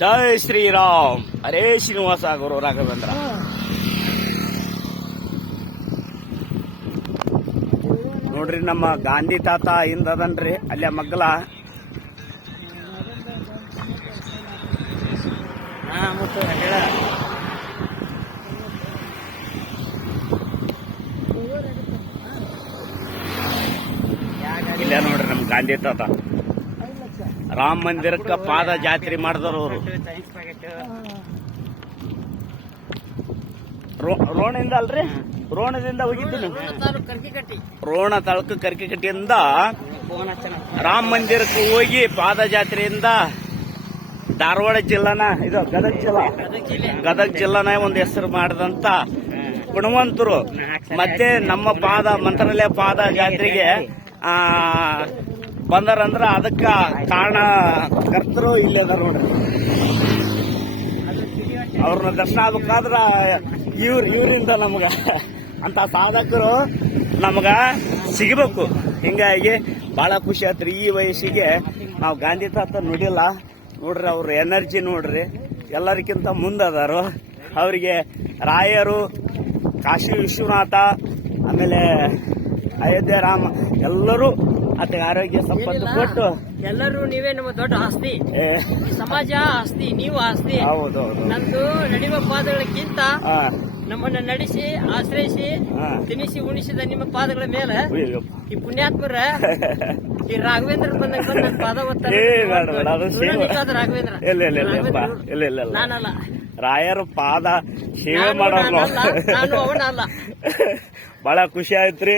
ಜೈ ಶ್ರೀರಾಮ್. ಹರೇ ಶ್ರೀನಿವಾಸ ಗುರು ರಾಘವೇಂದ್ರ. ನೋಡ್ರಿ ನಮ್ಮ ಗಾಂಧಿ ತಾತ ಹಿಂದದನ್ರಿ ಅಲ್ಲೇ ಮಗ್ಗಲ ಇಲ್ಲೇ ನೋಡ್ರಿ ನಮ್ ಗಾಂಧಿ ತಾತ. ರಾಮ ಮಂದಿರಕ್ಕ ಪಾದ ಜಾತ್ರೆ ಮಾಡಿದವರು ಅವರು. ರೋಣಿಂದ ಅಲ್ರಿ? ರೋಣದಿಂದ ಹೋಗಿದ್ದೀನಿ ರೋಣ ತಾಲೂಕು ಕರ್ಕಿಕಟ್ಟಿಯಿಂದ ರಾಮ ಮಂದಿರಕ್ಕೆ ಹೋಗಿ ಪಾದ ಜಾತ್ರೆಯಿಂದ ಧಾರವಾಡ ಜಿಲ್ಲಾನ ಇದು ಗದಗ ಜಿಲ್ಲಾ? ಗದಗ ಜಿಲ್ಲಾನ ಒಂದು ಹೆಸರು ಮಾಡಿದಂತ ಗುಣವಂತರು. ಮತ್ತೆ ನಮ್ಮ ಪಾದ ಮಂತ್ರಾಲಯ ಪಾದ ಜಾತ್ರೆಗೆ ಆ ಬಂದಾರಂದ್ರ ಅದಕ್ಕ ಕಾರಣ ಕರ್ತರು ಇಲ್ಲೇ ಅದಾರ ನೋಡ್ರಿ. ಅವ್ರನ್ನ ದರ್ಶನ ಆಗ್ಬೇಕಾದ್ರ ಇವ್ರ ಇವರಿಂದ ನಮ್ಗ ಅಂತ ಸಾಧಕರು ನಮ್ಗ ಸಿಗಬೇಕು. ಹಿಂಗಾಗಿ ಬಹಳ ಖುಷಿ ಆತ್ರಿ ಈ ವಯಸ್ಸಿಗೆ ನಾವು ಗಾಂಧಿ ತಾತ ನೋಡಿಲ್ಲ. ನೋಡ್ರಿ ಅವ್ರ ಎನರ್ಜಿ ನೋಡ್ರಿ. ಎಲ್ಲರಿಗಿಂತ ಮುಂದದಾರು ಅವರಿಗೆ ರಾಯರು, ಕಾಶಿ ವಿಶ್ವನಾಥ, ಆಮೇಲೆ ಅಯೋಧ್ಯ ರಾಮ ಎಲ್ಲರೂ ಆತಗೆ ಆರೋಗ್ಯ ಸಂಪತ್ತು ಕೊಟ್ಟು. ಎಲ್ಲರೂ ನೀವೇ ನಮ್ಮ ದೊಡ್ಡ ಆಸ್ತಿ. ಸಮಾಜ ಆಸ್ತಿ ನೀವು ಆಸ್ತಿ. ಹೌದು ನಮ್ದು ನಡೆಯುವ ಪಾದಗಳಕ್ಕಿಂತ ನಮ್ಮನ್ನ ನಡೆಸಿ ಆಶ್ರಯಿಸಿ ತಿನಿಸಿ ಉಣಿಸಿದ ನಿಮ್ಮ ಪಾದಗಳ ಮೇಲೆ ಈ ಪುಣ್ಯಾತ್ಮರ ಈ ರಾಘವೇಂದ್ರ ಬಂದ ಬಂದ ಪಾದ ರಾಘವೇಂದ್ರ? ಇಲ್ಲ ಇಲ್ಲ ಇಲ್ಲ. ಇಲ್ಲ ಇಲ್ಲ ನಾನಲ್ಲ. ರಾಯರ ಪಾದ ಸೇವೆ ನಾನಲ್ಲ, ನಾನು ಅವನಲ್ಲ. ಬಹಳ ಖುಷಿ ಆಯ್ತ್ರಿ.